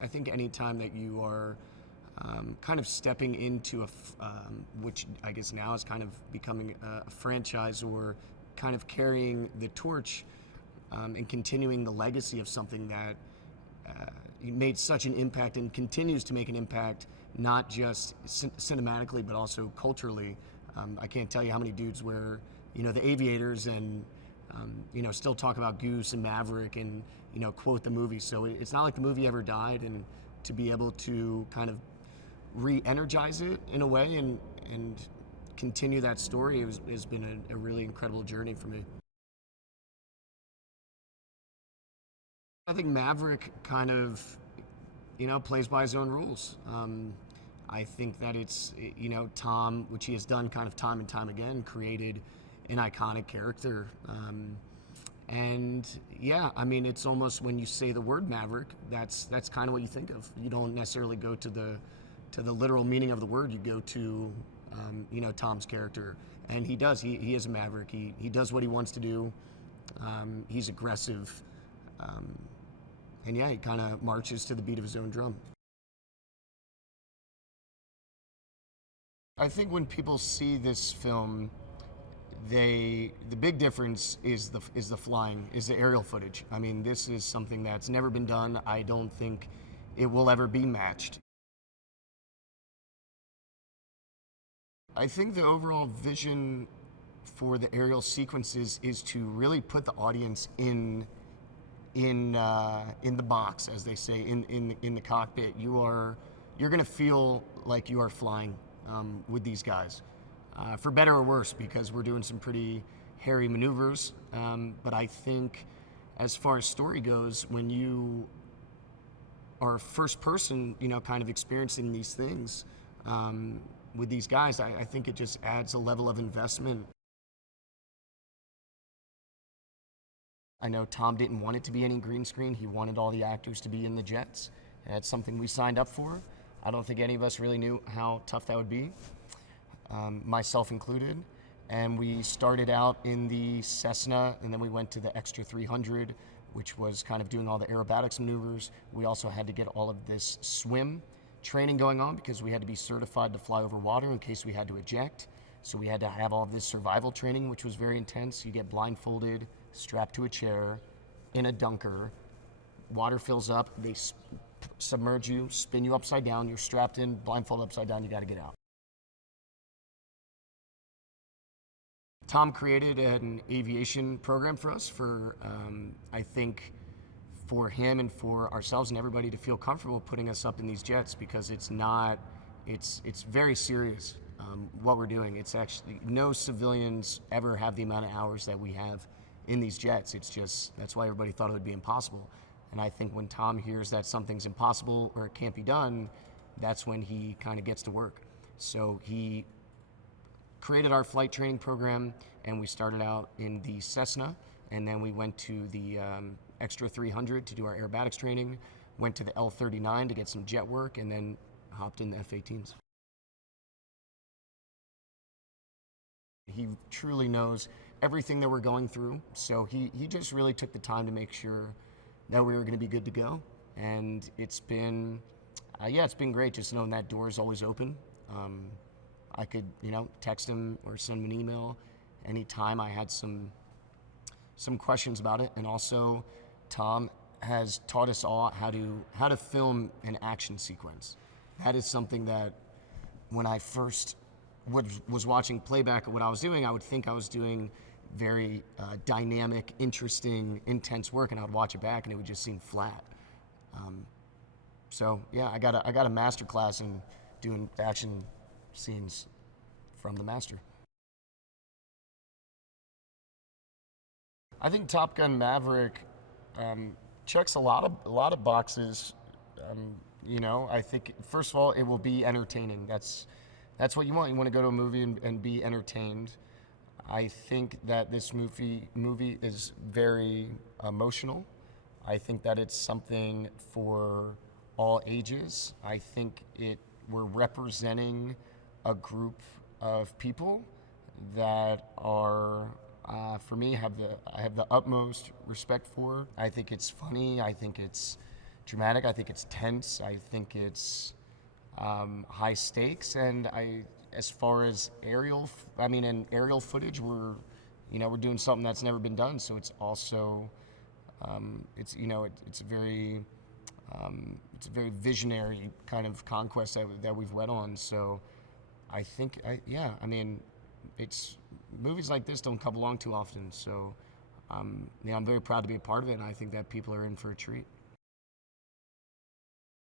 I think anytime that you are kind of stepping into which I guess now is kind of becoming a franchise, or kind of carrying the torch and continuing the legacy of something that made such an impact and continues to make an impact, not just cinematically but also culturally. I can't tell you how many dudes wear, the aviators and still talk about Goose and Maverick and quote the movie. So it's not like the movie ever died, and to be able to kind of re-energize it in a way and continue that story has been a really incredible journey for me. I think Maverick kind of, plays by his own rules. I think that it's, Tom, which he has done kind of time and time again, created an iconic character. And yeah, I mean, it's almost, when you say the word Maverick, that's kind of what you think of. You don't necessarily go to the literal meaning of the word. You go to, Tom's character, and he does. He is a Maverick. He does what he wants to do. He's aggressive. And yeah, he kind of marches to the beat of his own drum. I think when people see this film, the big difference is the flying, is the aerial footage. I mean, this is something that's never been done. I don't think it will ever be matched. I think the overall vision for the aerial sequences is to really put the audience in the box, as they say, in the cockpit. You're going to feel like you are flying with these guys, for better or worse, because we're doing some pretty hairy maneuvers. But I think, as far as story goes, when you are first person, kind of experiencing these things with these guys, I think it just adds a level of investment. I know Tom didn't want it to be any green screen. He wanted all the actors to be in the jets. And that's something we signed up for. I don't think any of us really knew how tough that would be, myself included. And we started out in the Cessna, and then we went to the Extra 300, which was kind of doing all the aerobatics maneuvers. We also had to get all of this swim training going on, because we had to be certified to fly over water in case we had to eject. So we had to have all of this survival training, which was very intense. You get blindfolded, strapped to a chair, in a dunker. Water fills up, they submerge you, spin you upside down, you're strapped in, blindfolded upside down, you gotta get out. Tom created an aviation program for us for, I think, for him and for ourselves and everybody to feel comfortable putting us up in these jets, because it's very serious, what we're doing. It's actually, no civilians ever have the amount of hours that we have in these jets. It's just, that's why everybody thought it would be impossible. And I think when Tom hears that something's impossible or it can't be done, that's when he kind of gets to work. So he created our flight training program, and we started out in the Cessna, and then we went to the Extra 300 to do our aerobatics training, went to the L-39 to get some jet work, and then hopped in the F-18s. He truly knows everything that we're going through, so he just really took the time to make sure that we were going to be good to go. And it's been, it's been great just knowing that door is always open. I could, text him or send him an email anytime I had some questions about it. And also, Tom has taught us all how to film an action sequence. That is something that, when I first was watching playback of what I was doing, I would think I was doing very dynamic, interesting, intense work, and I would watch it back and it would just seem flat. So yeah, I got a master class in doing action scenes from the master. I think Top Gun Maverick checks a lot of boxes. I think, first of all, it will be entertaining. That's what you want. You want to go to a movie and be entertained. I think that this movie is very emotional. I think that it's something for all ages. I think we're representing a group of people that are, for me, I have the utmost respect for. I think it's funny. I think it's dramatic. I think it's tense. I think it's high stakes. And as far as aerial footage, we're doing something that's never been done. So it's also, it's a very visionary kind of conquest that we've led on. So I think, it's movies like this don't come along too often. So I'm very proud to be a part of it, and I think that people are in for a treat.